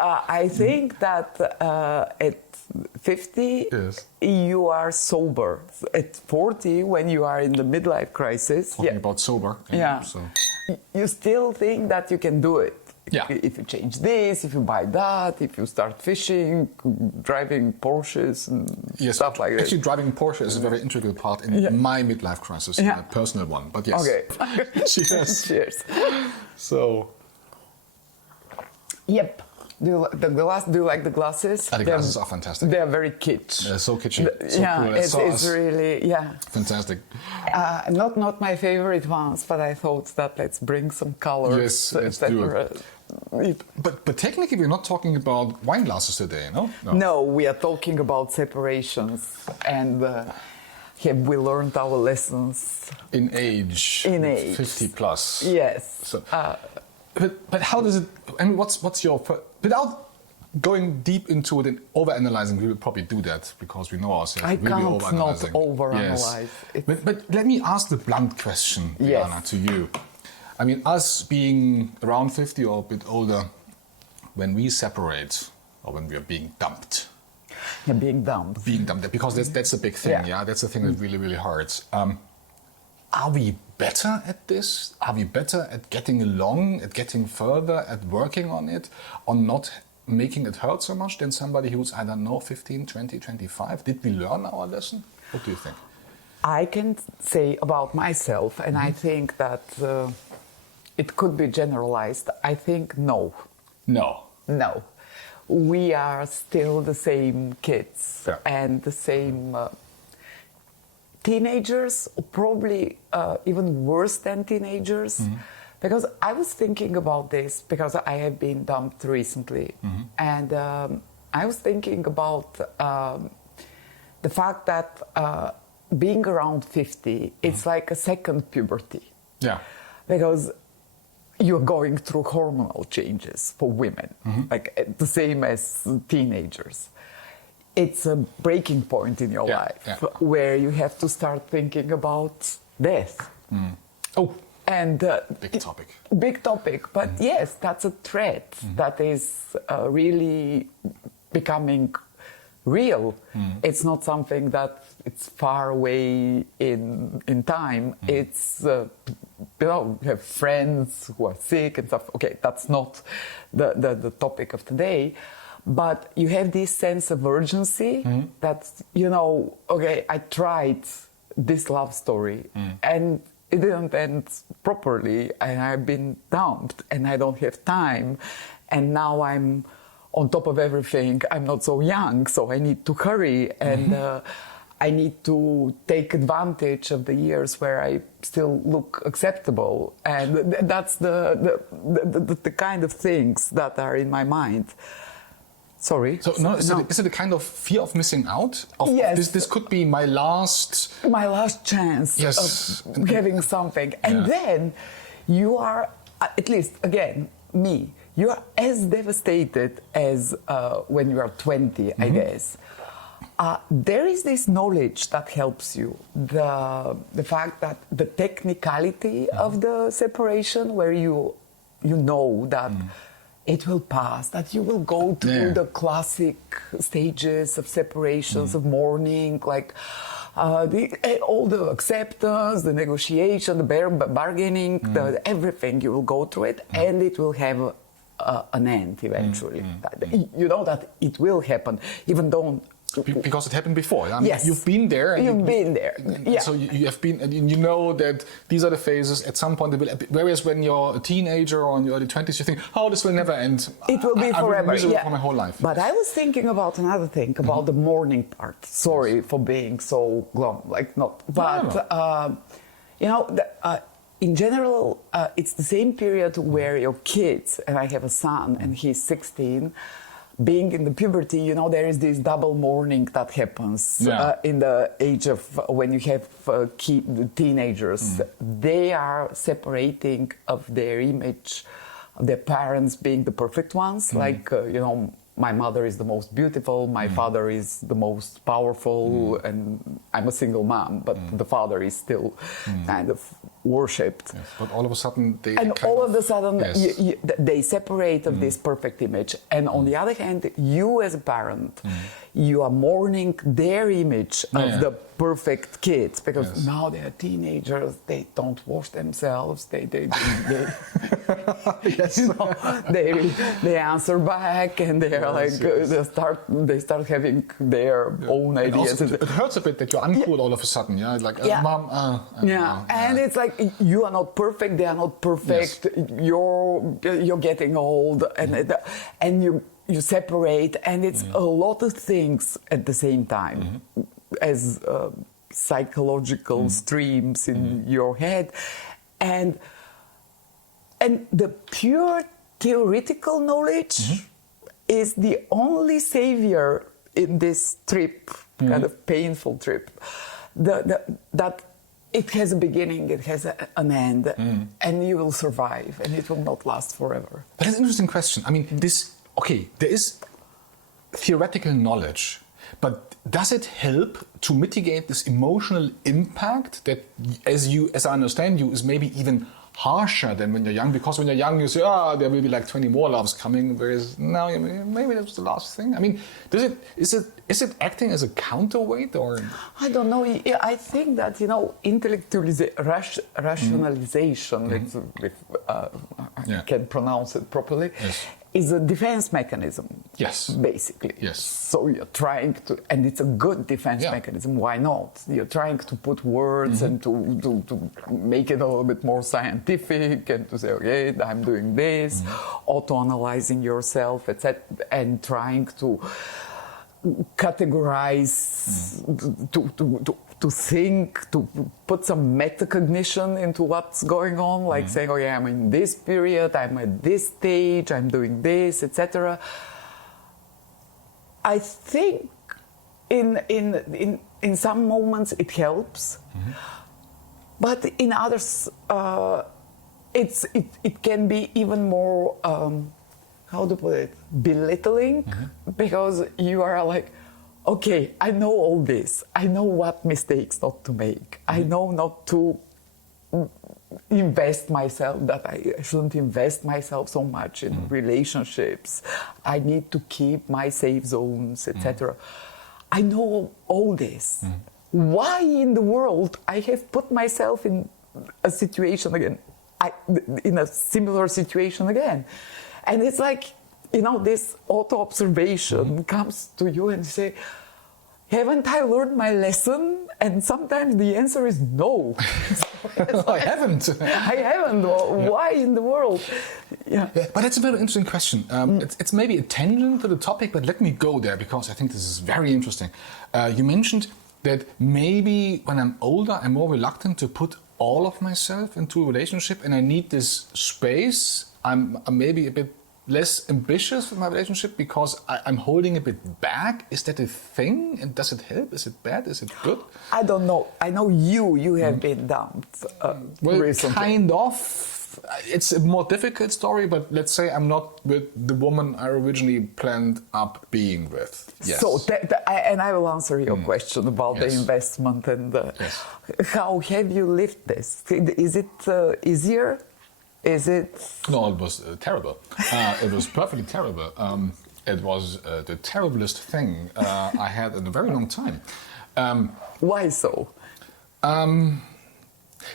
I think that at 50, Yes. you are sober. At 40, when you are in the midlife crisis, Talking about sober. yeah, So. you still think that you can do it. Yeah. If you change this, if you buy that, if you start fishing, driving Porsches and stuff like that. Actually, driving Porsche is a very integral part in my midlife crisis, my personal one. But yes. Okay. Cheers. Cheers. So. Yep. Do you like the glasses? The glasses are fantastic. They are very kitsch. They're so kitschy. So yeah, cool. it's really, yeah. Fantastic. Not my favorite ones, but I thought that let's bring some colors. Yes, let's do it. But technically, we're not talking about wine glasses today, no? No, we are talking about separations, and have we learned our lessons? In age. 50 plus. Yes. So, but how does it? I mean, what's your? Without going deep into it and overanalyzing, we will probably do that because we know ourselves. I can't not overanalyze. Yes. But let me ask the blunt question, Diana, to you. I mean, us being around 50 or a bit older, when we separate or when we are being dumped. Yeah, being dumped. Being dumped, because that's a big thing, yeah? That's the thing that really, really hurts. Are we better at this? Are we better at getting along, at getting further, at working on it, on not making it hurt so much than somebody who's, I don't know, 15, 20, 25? Did we learn our lesson? What do you think? I can say about myself, and I think that it could be generalized. I think no. No. No. We are still the same kids and the same teenagers, probably even worse than teenagers. Because I was thinking about this because I have been dumped recently. And I was thinking about the fact that being around 50, it's like a second puberty. Yeah. Because you're going through hormonal changes for women, like the same as teenagers. It's a breaking point in your life where you have to start thinking about death. Oh, and big topic. Big topic, but yes, that's a threat that is really becoming real. It's not something that it's far away in time. It's you have friends who are sick and stuff. Okay, that's not the topic of today. But you have this sense of urgency that, okay, I tried this love story and it didn't end properly and I've been dumped and I don't have time and now I'm on top of everything. I'm not so young, so I need to hurry and I need to take advantage of the years where I still look acceptable. And that's the kind of things that are in my mind. Sorry. So is it a kind of fear of missing out? Yes. This could be my last chance of having something. And then you are, at least again, me, you are as devastated as when you are 20, I guess. There is this knowledge that helps you. The fact that the technicality of the separation, where you know that it will pass, that you will go through the classic stages of separations, of mourning, like all the acceptance, the negotiation, the bargaining, everything, you will go through it, and it will have an end eventually. You know that it will happen, even though... Because it happened before. I mean, yes. You've been there. You've been there. Yeah. So you have been, and you know that these are the phases. At some point, they will. Whereas when you're a teenager or in your early 20s, you think, "Oh, this will never end. It will be forever." I've been miserable for my whole life. But I was thinking about another thing, about the mourning part. Sorry for being so glum, like not. But in general, it's the same period where your kids, and I have a son, and he's 16. Being in the puberty, there is this double mourning that happens in the age of when you have teenagers. They are separating of their image, of their parents being the perfect ones. Like, my mother is the most beautiful, my father is the most powerful, and I'm a single mom, but the father is still kind of worshipped. Yes, but all of a sudden they they separate of this perfect image, and on the other hand, you as a parent, you are mourning their image of the perfect kids, because now they are teenagers, they don't wash themselves, they yes. you know, they answer back, and they are they start having their own ideas. Also, it hurts a bit that you're uncool all of a sudden, mom, and it's like, you are not perfect, they are not perfect, you're getting old, and you separate, and it's a lot of things at the same time, as psychological streams in your head, and the pure theoretical knowledge is the only savior in this trip, kind of painful trip, that it has a beginning, it has an end, and you will survive, and it will not last forever. But it's an interesting question. I mean, there is theoretical knowledge, but does it help to mitigate this emotional impact that, as I understand you, is maybe even harsher than when you're young? Because when you're young, you say, there will be like 20 more loves coming, whereas now maybe that's the last thing. I mean, is it acting as a counterweight, or? I don't know. I think that, rationalization, if I can pronounce it properly, is a defense mechanism. Yes. Basically. Yes. So you're trying to, and it's a good defense mechanism. Why not? You're trying to put words and to make it a little bit more scientific, and to say, okay, I'm doing this, auto-analyzing yourself, etc., and trying to categorize, to think, to put some metacognition into what's going on, like saying, oh yeah, I'm in this period, I'm at this stage, I'm doing this, etc. I think in some moments it helps, but in others it can be even more how to put it, belittling, because you are like, okay, I know all this. I know what mistakes not to make. I know not to invest myself, that I shouldn't invest myself so much in relationships. I need to keep my safe zones, etc. I know all this. Why in the world I have put myself in a situation again, in a similar situation again? And it's like, this auto-observation comes to you and you say, haven't I learned my lesson? And sometimes the answer is no. I haven't. I haven't. Why in the world? But it's a very interesting question. It's maybe a tangent to the topic, but let me go there, because I think this is very interesting. You mentioned that maybe when I'm older, I'm more reluctant to put all of myself into a relationship, and I need this space. I'm maybe a bit less ambitious with my relationship because I'm holding a bit back. Is that a thing? And does it help? Is it bad? Is it good? I don't know. I know you have been dumped recently. Kind of. It's a more difficult story, but let's say I'm not with the woman I originally planned up being with. Yes. So, and I will answer your question about the investment and how have you lived this? Is it easier? Is it? No, it was terrible. It was perfectly terrible. It was the terriblest thing I had in a very long time. Why so?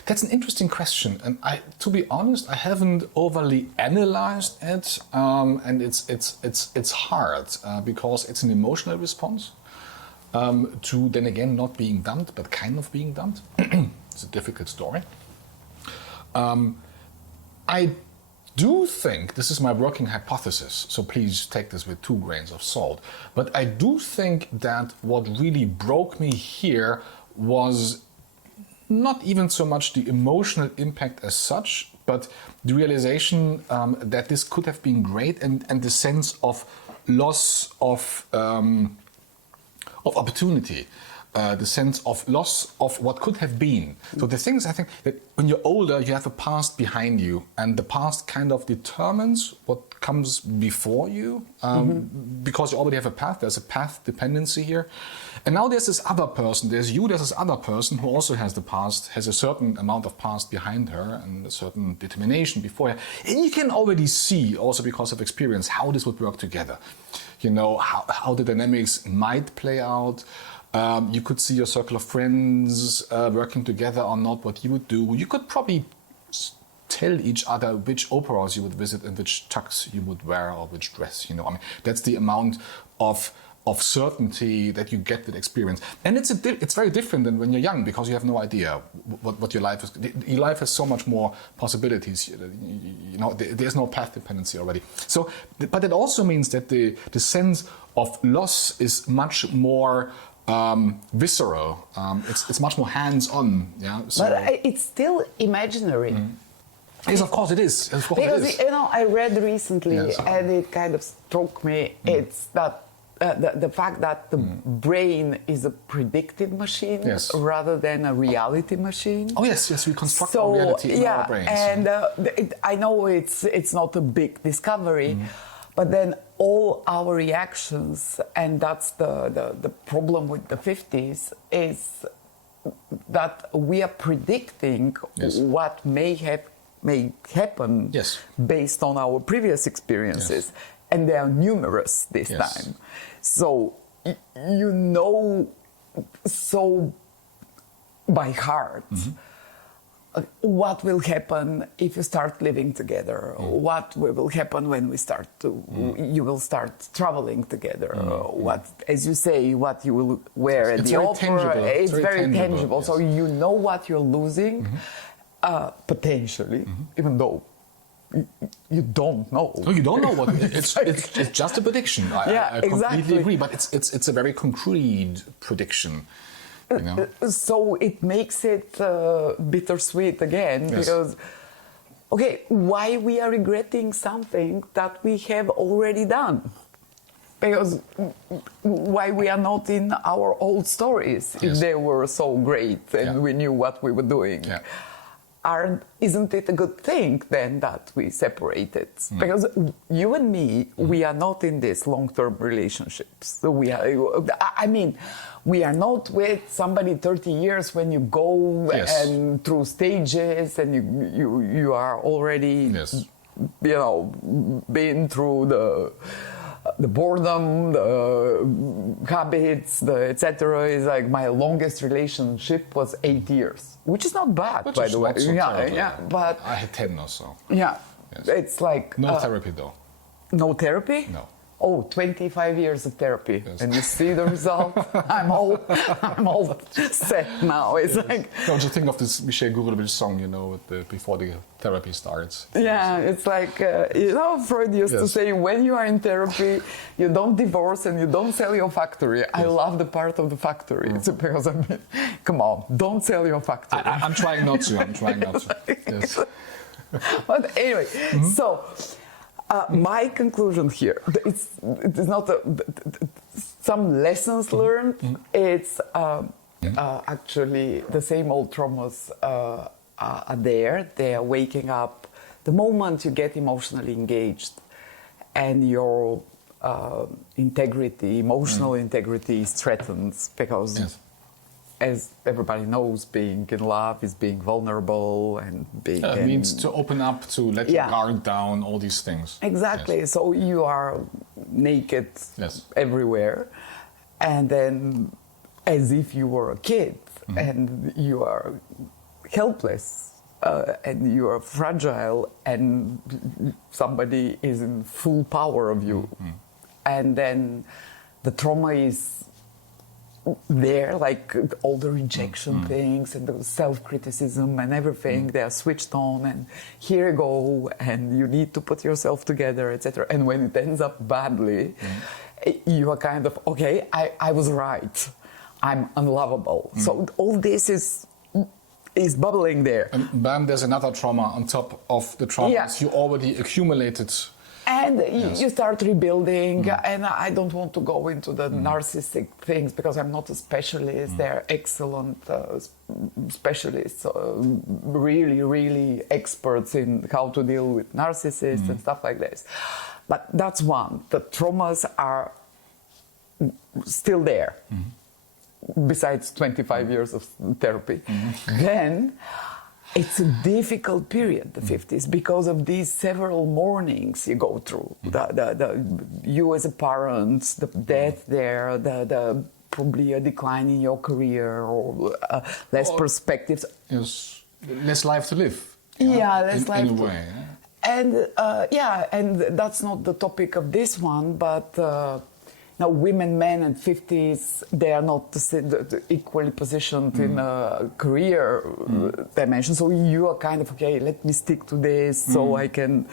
That's an interesting question, and to be honest, I haven't overly analyzed it, and it's hard because it's an emotional response to, then again, not being dumped, but kind of being dumped. It's a difficult story. I do think, this is my working hypothesis, so please take this with 2 grains of salt, but I do think that what really broke me here was not even so much the emotional impact as such, but the realization that this could have been great, and the sense of loss of opportunity. the sense of loss of what could have been. So the thing is, I think that when you're older, you have a past behind you, and the past kind of determines what comes before you, because you already have a path. There's a path dependency here. And now there's this other person, there's this other person who also has the past, has a certain amount of past behind her and a certain determination before her. And you can already see, also because of experience, how this would work together. You know, how the dynamics might play out. You could see your circle of friends working together or not, what you would do. You could probably tell each other which operas you would visit and which tux you would wear or which dress, you know. I mean, that's the amount of certainty that you get with experience. And it's very different than when you're young, because you have no idea what your life is. Your life has so much more possibilities. You know, there's no path dependency already. So, but it also means that the sense of loss is much more visceral. It's much more hands-on. Yeah. So, but it's still imaginary. Yes, of course it is. Because you know, I read recently, and it kind of struck me. It's that the fact that the brain is a predictive machine rather than a reality machine. Oh yes, we construct our reality in our brains. And I know it's not a big discovery, but then all our reactions, and that's the problem with the 50s, is that we are predicting what may happen based on our previous experiences. And they are numerous this time. So, you know, so by heart, what will happen if you start living together? What will happen when we start you will start traveling together? What, as you say, what you will wear at the opera. It's very tangible. So you know what you're losing, potentially, even though you don't know. No, you don't know what it's just a prediction. I completely agree, but it's a very concrete prediction. You know? So it makes it bittersweet again, because okay, why we are regretting something that we have already done? Because why we are not in our old stories if they were so great and we knew what we were doing? Isn't it a good thing then that we separated? Because you and me, we are not in these long-term relationships. So we are not with somebody 30 years when you go and through stages and you are already, you know, been through the boredom, the habits, the etc. Is like my longest relationship was 8 years, which is not bad, by the way. But I had 10 or so. It's like no therapy though. No therapy? No. Oh, 25 years of therapy, and you see the result. I'm all set now. It's like no, just think of this Michel Gouroulovich song, you know, before the therapy starts. Yeah, it's like you know, Freud used to say, when you are in therapy, you don't divorce and you don't sell your factory. I love the part of the factory. It's because I mean, come on, don't sell your factory. I'm trying not to. I'm trying not to. Yes. But anyway, so. My conclusion here, it's not some lessons learned. It's actually the same old traumas are there. They are waking up the moment you get emotionally engaged, and your integrity, emotional integrity is threatened, because as everybody knows, being in love is being vulnerable and being... it means to open up, to let your guard down, all these things. Exactly. So you are naked everywhere, and then as if you were a kid, and you are helpless, and you are fragile, and somebody is in full power of you. And then the trauma is there, like all the rejection things and the self-criticism and everything, they are switched on, and here you go, and you need to put yourself together, etc. And when it ends up badly, you are kind of, okay, I was right, I'm unlovable. So all this is bubbling there. And bam, there's another trauma on top of the traumas you already accumulated And you start rebuilding, and I don't want to go into the narcissistic things because I'm not a specialist. They're excellent specialists, really, really experts in how to deal with narcissists and stuff like this. But that's one. The traumas are still there, besides 25 years of therapy. Then it's a difficult period, the 50s, because of these several mournings you go through. You as a parent, the death there, the probably a decline in your career, or less perspectives. Yes, less life to live. Yeah, less life in a to way. And and that's not the topic of this one, but now women, men in 50s, they are not equally positioned in a career dimension. So you are kind of, okay, let me stick to this so I can,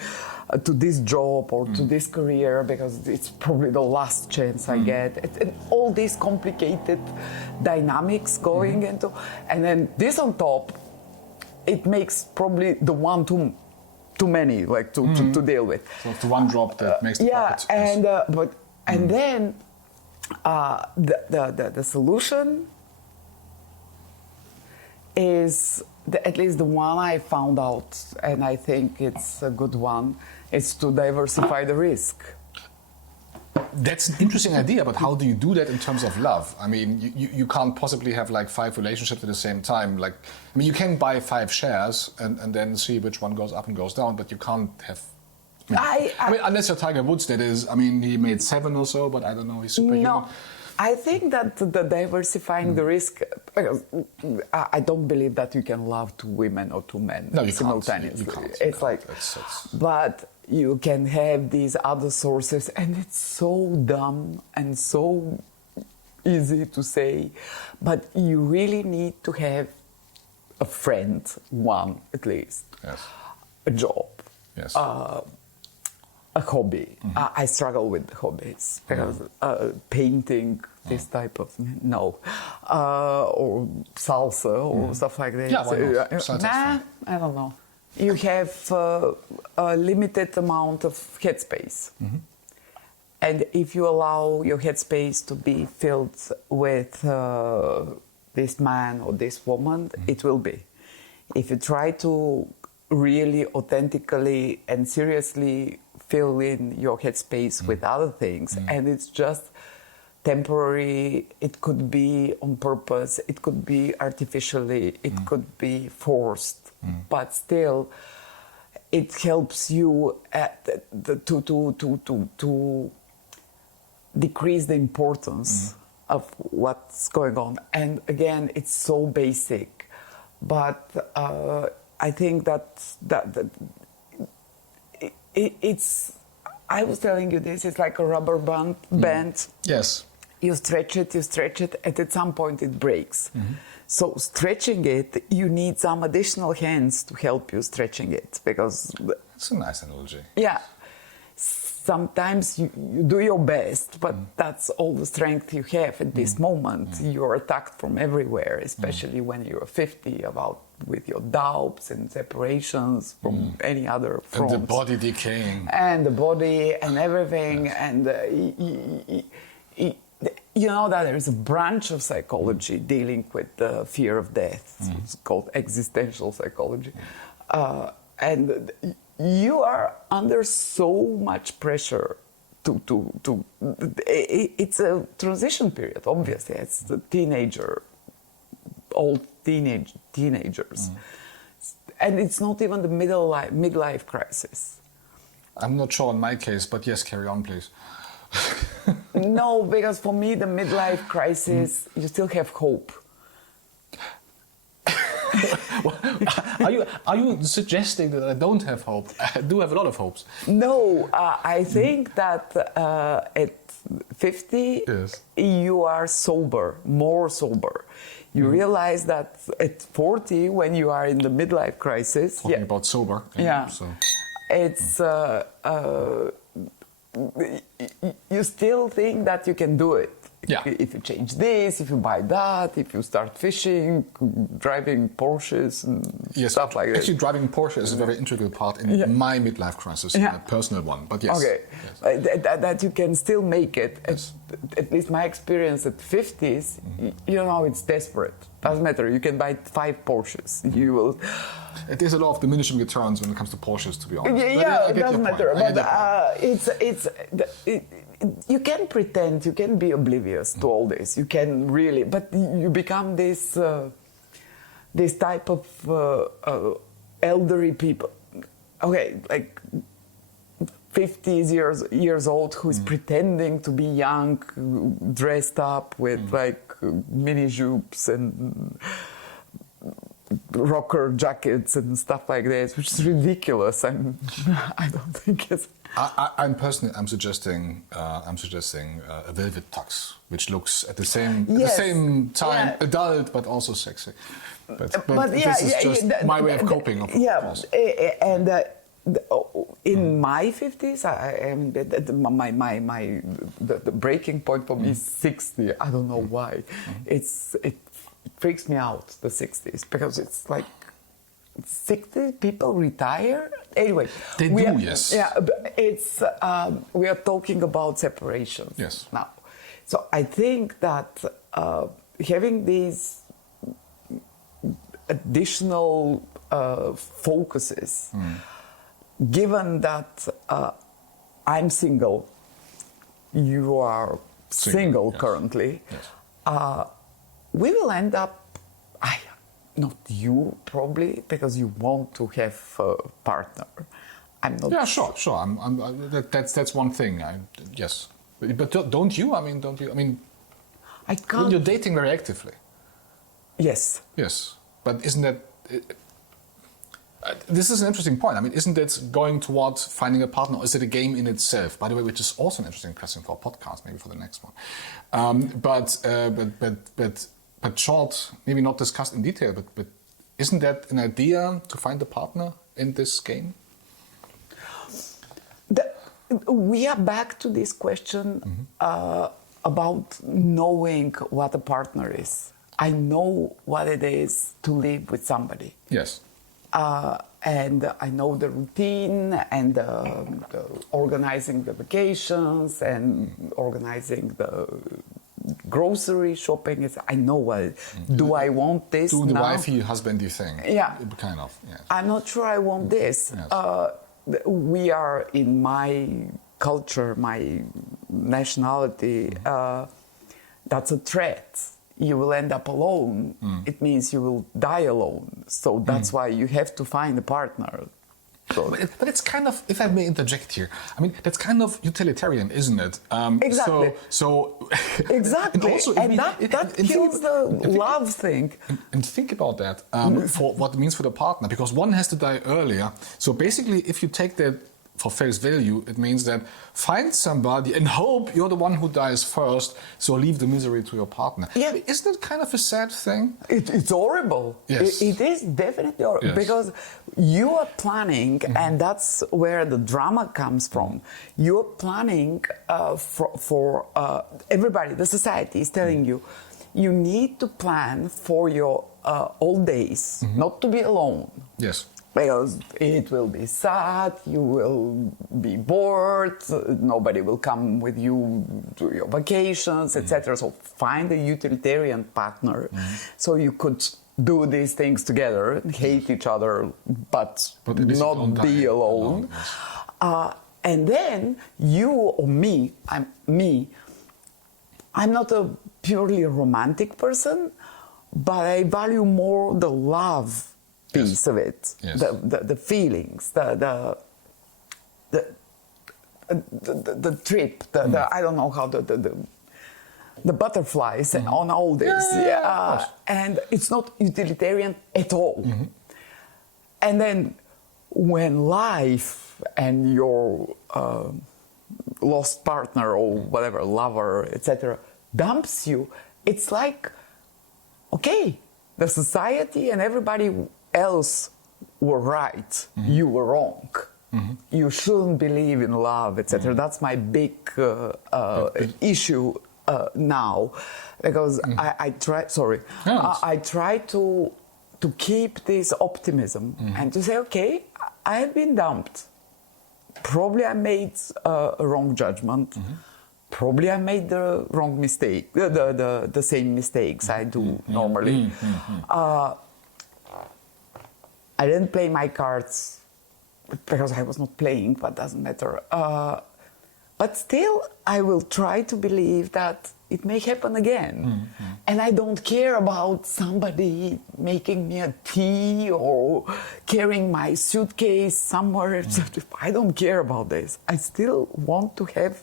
to this job or to this career, because it's probably the last chance I get. And all these complicated dynamics going into, and then this on top, it makes probably the one too many, like to deal with. So it's the one drop that makes the bucket. And then the solution is, at least the one I found out, and I think it's a good one, is to diversify the risk. That's an interesting idea, but how do you do that in terms of love? I mean, you can't possibly have like 5 relationships at the same time. Like, I mean, you can buy 5 shares and then see which one goes up and goes down, but you can't have... I mean, unless you're Tiger Woods, that is. I mean, he made 7 or so, but I don't know, he's superhuman. No, I think that the diversifying the risk, because I don't believe that you can love 2 women or 2 men simultaneously. But you can have these other sources, and it's so dumb and so easy to say, but you really need to have a friend, one at least, a job, a hobby. I struggle with hobbies because painting, this type of or salsa or stuff like that. Yeah, I don't know. You have a limited amount of headspace, and if you allow your headspace to be filled with this man or this woman, it will be. If you try to really authentically and seriously fill in your headspace with other things, and it's just temporary, it could be on purpose, it could be artificially, it could be forced, but still it helps you to decrease the importance of what's going on. And again, it's so basic, but I think that it's, I was telling you this, it's like a rubber band. Yes. You stretch it, and at some point it breaks. So stretching it, you need some additional hands to help you stretching it, because... That's a nice analogy. Yeah. Sometimes you do your best, but that's all the strength you have at this moment. You're attacked from everywhere, especially when you're 50, with your doubts and separations from any other front. And the body decaying. And the body and everything. And you know that there is a branch of psychology dealing with the fear of death. It's called existential psychology. And you are under so much pressure to it's a transition period, obviously. It's the teenagers. And it's not even the midlife crisis. I'm not sure in my case, but yes, carry on, please. No, because for me, the midlife crisis, you still have hope. Are you suggesting that I don't have hope? I do have a lot of hopes. No, I think that at 50, you are sober, more sober. You realize that at 40, when you are in the midlife crisis... Talking about sober. It's... you still think that you can do it. Yeah. If you change this, if you buy that, if you start fishing, driving Porsches and stuff like that. Actually, driving Porsche is a very integral part in my midlife crisis, a personal one. But yes. Okay. Yes. That you can still make it. Yes. At least my experience at 50s, it's desperate. Doesn't matter. You can buy 5 Porsches. You will. There's a lot of diminishing returns when it comes to Porsches, to be honest. It doesn't matter. But you can pretend, you can be oblivious to all this. You can really, but you become this type of elderly people. Okay, like 50 years old who's pretending to be young, dressed up with like mini jupes and rocker jackets and stuff like this, which is ridiculous. I don't think it's. I'm suggesting a velvet tux, which looks at the same time adult but also sexy. But this is just my way of coping. Of course. And in my 50s, the breaking point for me is 60. I don't know why. It freaks me out, the 60s, because it's like 60 people retire. Anyway, yes. Yeah, it's we are talking about separations now. So I think that having these additional focuses, given that I'm single, you are single currently, we will end up. Not you, probably, because you want to have a partner. I'm not. Yeah, sure. That's one thing. Yes, but don't you? I mean, I can't. You're dating very actively. Yes. Yes, but isn't that? This is an interesting point. I mean, isn't that going towards finding a partner, or is it a game in itself? By the way, which is also an interesting question for a podcast, maybe for the next one. But short, maybe not discussed in detail, but isn't that an idea to find a partner in this game? We are back to this question about knowing what a partner is. I know what it is to live with somebody. Yes. And I know the routine and the organizing the vacations and organizing the grocery shopping. I know what. Do I want this? Do the now? wifey husbandy thing. Yeah. Kind of. Yes. I'm not sure I want this. Yes. We are in my culture, my nationality. That's a threat. You will end up alone. It means you will die alone. So that's why you have to find a partner. So. But it's kind of, if I may interject here, I mean, that's kind of utilitarian, isn't it? Exactly. So exactly. And that kills the love thing. And think about that for what it means for the partner, because one has to die earlier. So basically, if you take that for face value, it means that find somebody and hope you're the one who dies first, so leave the misery to your partner. Yeah. Isn't it kind of a sad thing? It's horrible. Yes. It is definitely horrible, yes. Because you are planning, and that's where the drama comes from. You're planning for everybody, the society is telling you, you need to plan for your old days, not to be alone. Yes. Because it will be sad, you will be bored, nobody will come with you to your vacations, etc. So find a utilitarian partner so you could do these things together, hate each other, but not be alone. Yes. And then you or me, I'm not a purely romantic person, but I value more the love piece of it, yes. the feelings, the trip, I don't know how the butterflies and on all this, and it's not utilitarian at all. And then when life and your lost partner or whatever, lover, etc., dumps you, it's like, okay, the society and everybody else were right, you were wrong. You shouldn't believe in love, etc. That's my big issue now, because I try. Sorry, No, I try to keep this optimism and to say, okay, I have been dumped. Probably I made a wrong judgment. Probably I made the wrong mistake, the same mistakes I do normally. I didn't play my cards because I was not playing, but doesn't matter. But still, I will try to believe that it may happen again. And I don't care about somebody making me a tea or carrying my suitcase somewhere. I don't care about this. I still want to have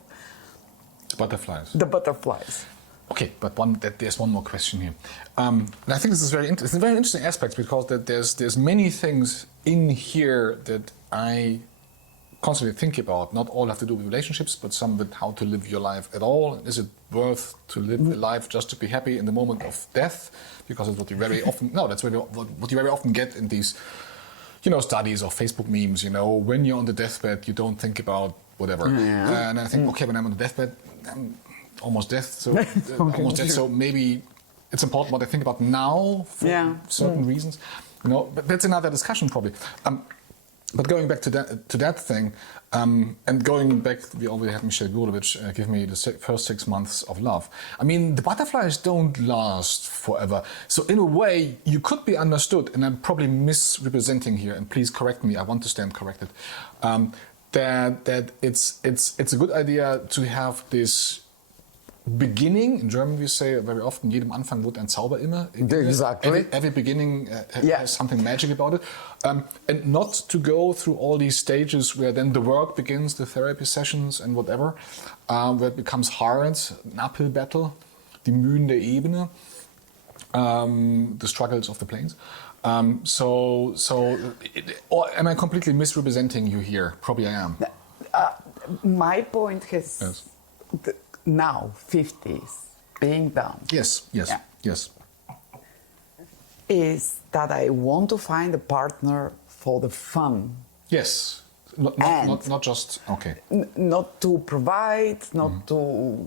Butterflies. the butterflies. Okay, but there's one more question here. And I think this is it's a very interesting aspect because there's many things in here that I constantly think about. Not all have to do with relationships, but some with how to live your life at all. Is it worth to live a life just to be happy in the moment of death? Because it's what you very often what you very often get in these, studies or Facebook memes. When you're on the deathbed, you don't think about whatever. Yeah. And I think, okay, when I'm on the deathbed, I'm almost death. So maybe it's important what I think about now for certain reasons. But that's another discussion probably. But going back to that thing, and going back, we already had Michelle Gurevich give me the first 6 months of love. I mean, the butterflies don't last forever. So in a way, you could be understood, and I'm probably misrepresenting here, and please correct me, I want to stand corrected, that it's a good idea to have this beginning. In German we say very often, jedem Anfang wohnt ein Zauber immer. Exactly. Every beginning has something magic about it. And not to go through all these stages where then the work begins, the therapy sessions and whatever, where it becomes hard, an uphill battle, die Mühen der Ebene, the struggles of the plains. Or am I completely misrepresenting you here? Probably I am. My point has now 50s being done. Yes. Is that I want to find a partner for the fun. Yes. Not just okay. Not to provide, not to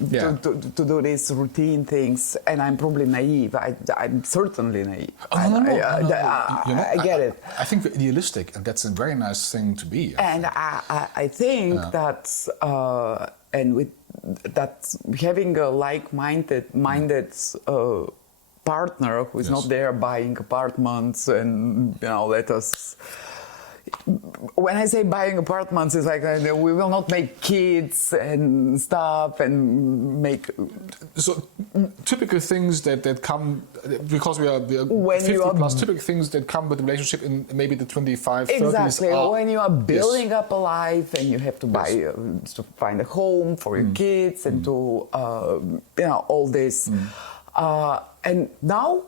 do these routine things, and I'm probably naive. I'm certainly naive. I get it. I think we're idealistic, and that's a very nice thing to be. I think that having a like-minded partner who is not there buying apartments and let us. When I say buying apartments, it's like we will not make kids and stuff and make. So typical things that come because we are 50 plus. Typical things that come with a relationship in maybe the 25, 30s. Exactly. When you are building up a life and you have to buy to find a home for your kids and to all this, and now.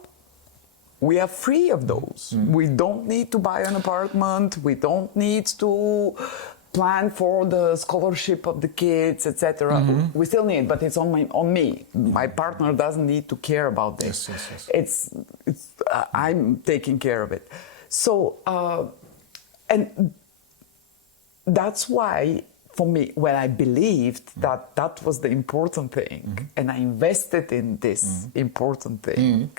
We are free of those. We don't need to buy an apartment. We don't need to plan for the scholarship of the kids, etc. We still need, but it's on me. My partner doesn't need to care about this. Yes. It's I'm taking care of it. So, and that's why, for me, when I believed that was the important thing, and I invested in this important thing.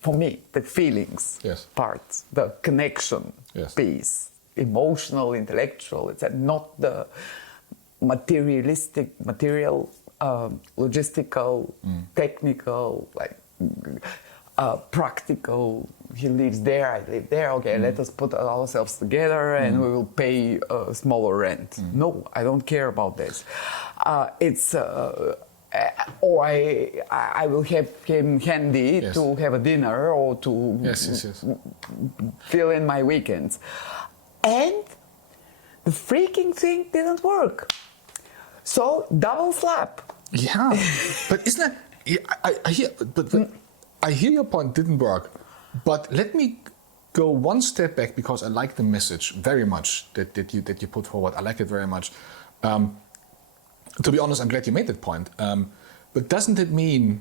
For me, the feelings part, the connection piece, emotional, intellectual, it's not the material, logistical, technical, practical. He lives there, I live there. Okay, let us put ourselves together and we will pay a smaller rent. No, I don't care about this. Or I will have him handy to have a dinner or to fill in my weekends. And the freaking thing didn't work. So double slap. Yeah, but isn't that? I hear your point. Didn't work, but let me go one step back because I like the message very much that you put forward. I like it very much. To be honest, I'm glad you made that point. But doesn't it mean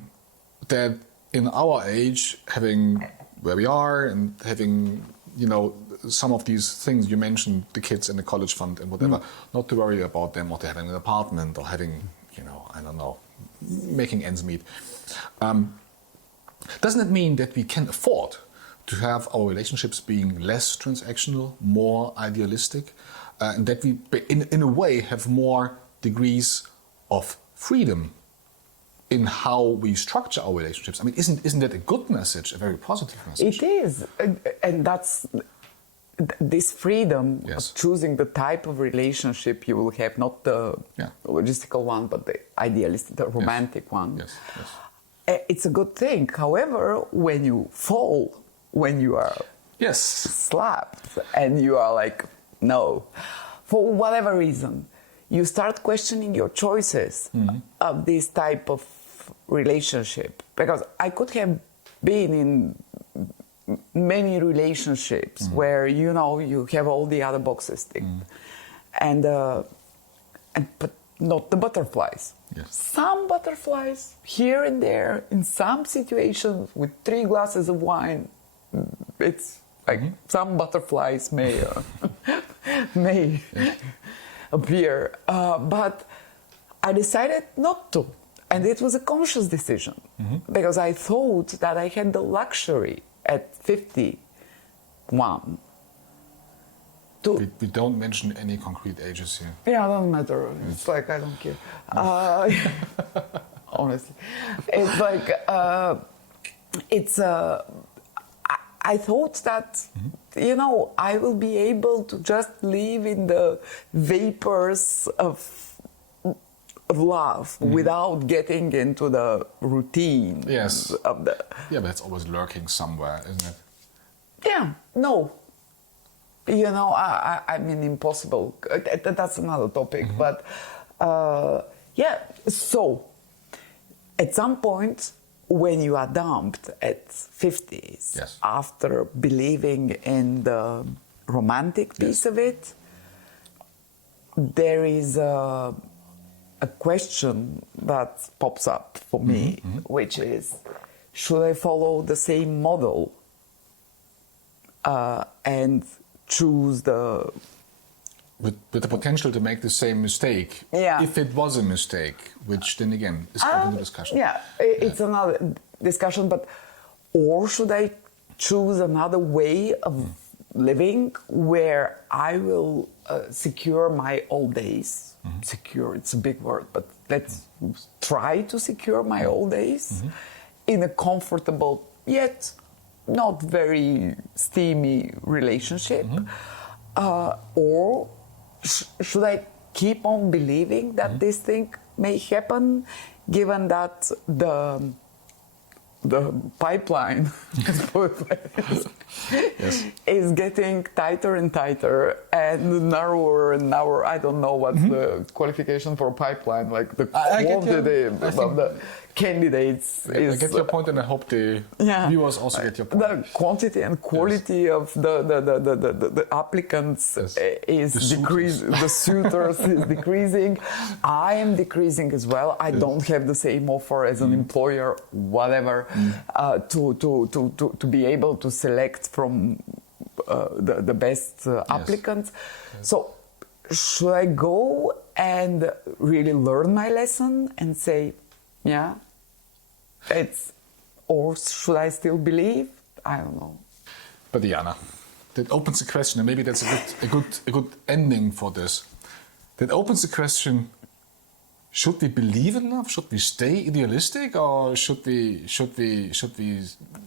that in our age, having where we are and having, some of these things you mentioned, the kids and the college fund and whatever, not to worry about them or to having an apartment or having, I don't know, making ends meet. Doesn't it mean that we can afford to have our relationships being less transactional, more idealistic, and that we, in a way, have more degrees of freedom in how we structure our relationships? I mean, isn't that a good message, a very positive message? It is, and that's this freedom Yes. of choosing the type of relationship you will have, not the logistical one, but the idealistic, the romantic one. Yes, yes. It's a good thing. However, when you fall, when you are Yes. slapped and you are like, no, for whatever reason, you start questioning your choices of this type of relationship. Because I could have been in many relationships where, you know, you have all the other boxes ticked. And but not the butterflies. Yes. Some butterflies here and there in some situations with 3 glasses of wine. It's like some butterflies may may appear, but I decided not to, and it was a conscious decision because I thought that I had the luxury at 51 to. We don't mention any concrete ages here. Yeah, it doesn't matter. It's like I don't care. Honestly, it's like I thought that, you know, I will be able to just live in the vapors of love without getting into the routine Yes. of the. Yeah, but it's always lurking somewhere, isn't it? Yeah, no. You know, I mean, impossible. That's another topic. But yeah, so at some point, when you are dumped at 50s, Yes. after believing in the romantic piece of it, there is a question that pops up for me, which is, should I follow the same model and choose the... With the potential to make the same mistake, Yeah. if it was a mistake, which then again is open to discussion. Yeah, it's another discussion, but or should I choose another way of living where I will secure my old days? Secure, it's a big word, but let's try to secure my old days in a comfortable yet not very steamy relationship, or should I keep on believing that this thing may happen, given that the pipeline is getting tighter and tighter and narrower and narrower. I don't know what's the qualification for a pipeline, like the quantity of the candidates. I get your point, and I hope the viewers also get your point. The quantity and quality of the applicants is decreasing. The suitors is decreasing. I am decreasing as well. I don't have the same offer as an employer, whatever, to be able to select from the best applicants. So should I go and really learn my lesson and say, yeah, or should I still believe? I don't know. But Diana, that opens the question, and maybe that's a good ending for this. That opens the question: should we believe in love? Should we stay idealistic, or should we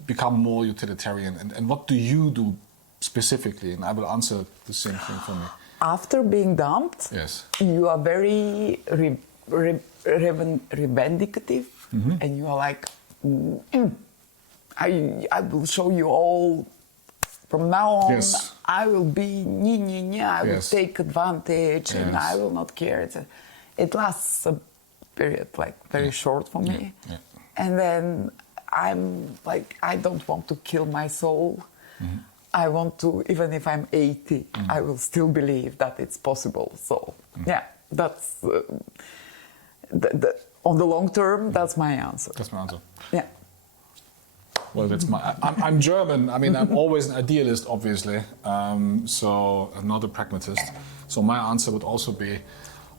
become more utilitarian? And what do you do specifically? And I will answer the same thing for me. After being dumped, Yes. you are very reivindicative, and you are like, I will show you all. From now on, Yes. I will be I will Yes. take advantage, and Yes. I will not care. It lasts a period like very short for me, and then I'm like, I don't want to kill my soul. I want to, even if I'm 80, I will still believe that it's possible. So yeah, that's on the long term. That's my answer. That's my answer. Yeah. Well, that's my. I'm German. I mean, I'm always an idealist, obviously. So I'm not a pragmatist. So my answer would also be,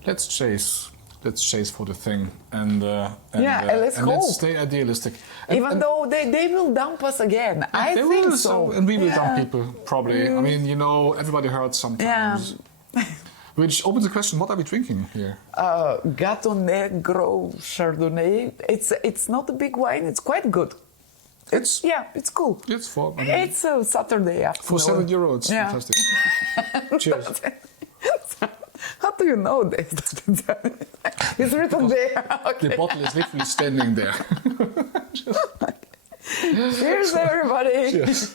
let's chase let's chase for the thing and let's hope. let's stay idealistic. Even though they will dump us again, I they think will, so. and we will dump people probably. I mean, you know, everybody hurts sometimes. Which opens the question: what are we drinking here? Gato Negro Chardonnay. It's not a big wine. It's quite good. It's cool. It's for It's a Saturday afternoon. for €7. It's fantastic. Cheers. How do you know this? It's written there. Okay. The bottle is literally standing there. Cheers, everybody. Cheers.